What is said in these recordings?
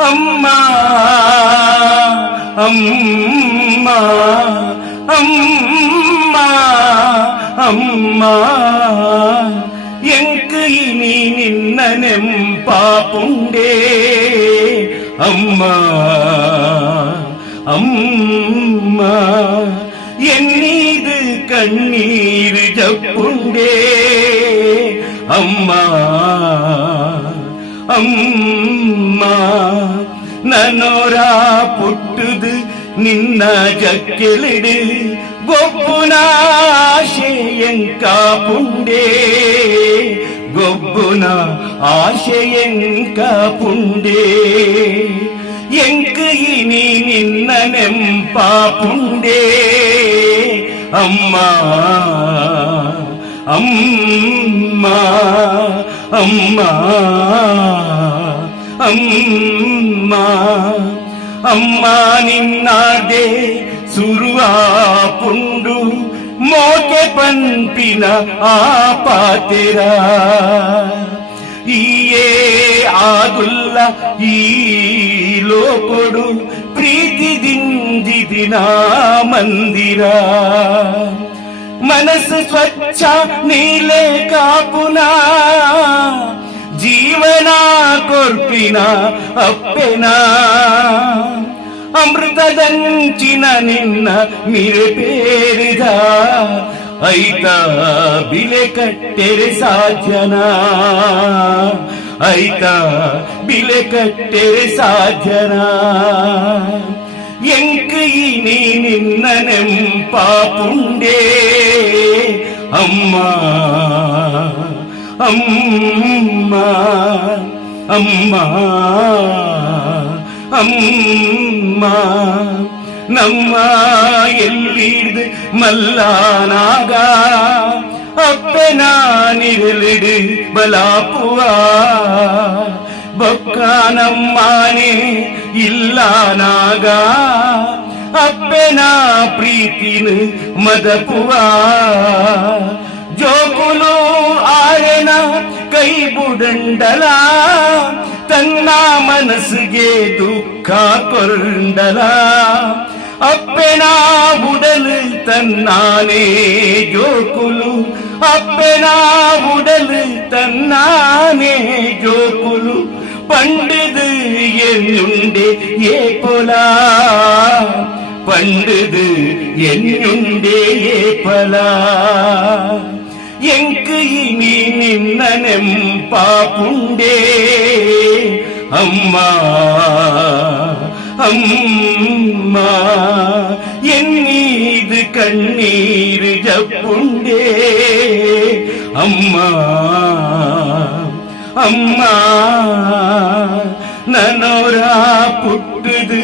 அம்மா அம்மா அம்மா அம்மா ಎಂಕು ಇನಿ ನಿನ್ನ ನೆಂಪಾಪುಂಡೇ ಅಮ್ಮ ಅಮ್ಮ ಎನ್ನೀದು ಕಣ್ಣೀರು ಜಪ್ಪುಂಡೇ ಅಮ್ಮ ಅಮ್ಮ ನನೋರ ಪುಟ್ಟುದು ನಿನ್ನ ಜಕ್ಕೆಲಿಡು ಗೊಬ್ಬುನ ಆಶೆಯಂಕಾಪುಂಡೇ ಗೊಬ್ಬುನ ಆಶೆಯಂಕಾಪುಂಡೇ ಎಂಕು ಇನಿ ನಿನ್ನ ನೆಂಪಾಪುಂಡೇ ಅಮ್ಮ ಅಮ್ಮ ಅಮ್ಮ ಅಮ್ಮ ಅಮ್ಮ ನಿನ್ನಾದೆ ಸುರುವಾಪುಂಡು ಮೋಕೆ ಪಂಪಿನ ಆಪಾತೆರ ಈಯೇ ಆಗುಲ್ಲ ಈ ಲೋಕೊಡು ಪ್ರೀತಿ ದಿಂದಿದಿನ ಮಂದಿರ ಮನಸ್ಸು ಸ್ವಚ್ಛ ನೀಲೆ ಕಾಪುನ ಜೀವನ ಕೊರ್ಪಿನ ಅಪ್ಪೆನ ಅಮೃತದಂಚಿನ ನಿನ್ನ ಮಿರೆಪೇರಿದ ಐತ ಬಿಲೆ ಕಟ್ಟೆರೆ ಸಾಧ್ಯನ ಐತ ಬಿಲೆ ಕಟ್ಟೆರೆ ಸಾಧ್ಯನ ಎಂಕು ಇನಿ ನಿನ್ನ ನೆಂಪಾಪುಂಡೇ ಅಮ್ಮ ಅಮ್ಮ ಅಮ್ಮ ಅಮ್ಮ ನಮ್ಮ ಎಲ್ಲಿದು ಮಲ್ಲಾನಾಗ ಅಪ್ಪೆನ ನಿರಲಿಡು ಬಲಾಪುವ ಬೊಕ್ಕ ನಮ್ಮನೆ ಇಲ್ಲನಾಗ ಅಪ್ಪೆನ ಪ್ರೀತಿನ ಮದಪುವ ಜೋಕುಲು ಆರೆನ ಕೈ ಬುಡಂಡಲ ತನ್ನ ಮನಸ್ಸಿಗೆ ದುಃಖ ಕೊಂಡಲ ಅಪ್ಪೆನ ಉಡಲು ತನ್ನಾನೇ ಜೋಕುಲು ಅಪ್ಪೆನ ಉಡಲು ತನ್ನಾನೇ ಜೋಕುಲು ಪಂಡಿದು ಎನ್ನುಂಡೆ ಏ ಪೊಲ ಪಂಡಿದು ಎನ್ನುಂಡೆ ಏ ಫಲ ಎಂಕು ಇನಿ ನಿನ್ನ ನೆಂಪಾಪುಂಡೇ ಅಮ್ಮ ಅಮ್ಮ ಎನ್ನೀದು ಕಣ್ಣೀರು ಜಪ್ಪುಂಡೇ ಅಮ್ಮ ಅಮ್ಮ ನನೋರ ಪುಟ್ಟುದು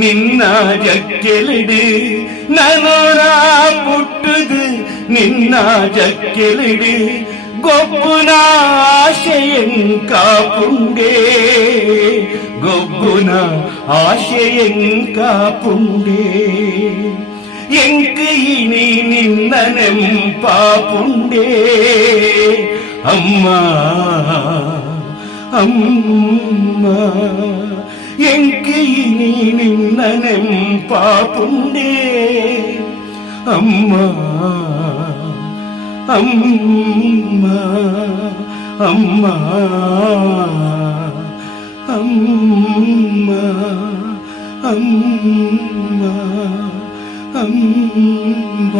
ನಿನ್ನ ಜಕ್ಕೆಲಿಡು ನನೋರ ಪುಟ್ಟುದು ನಿನ್ನ ಜಕ್ಕೆಲಿಡು ಗೊಬ್ಬುನ ಆಶೆಯಂಕಾಪುಂಡೇ ಗೊಬ್ಬುನ ಆಶೆಯಂಕಾಪುಂಡೇ ಎಂಕು ಇನಿ ನಿನ್ನ ನೆಂಪಾಪುಂಡೇ ಅಮ್ಮ ಅಮ್ಮ ಎಂಕು ಇನಿ ನಿನ್ನ ನೆಂಪಾಪುಂಡೇ ಅಮ್ಮ ಅಮ್ಮ ಅಮ್ಮ ಅಮ್ಮ ಅಮ್ಮ ಅಮ್ಮ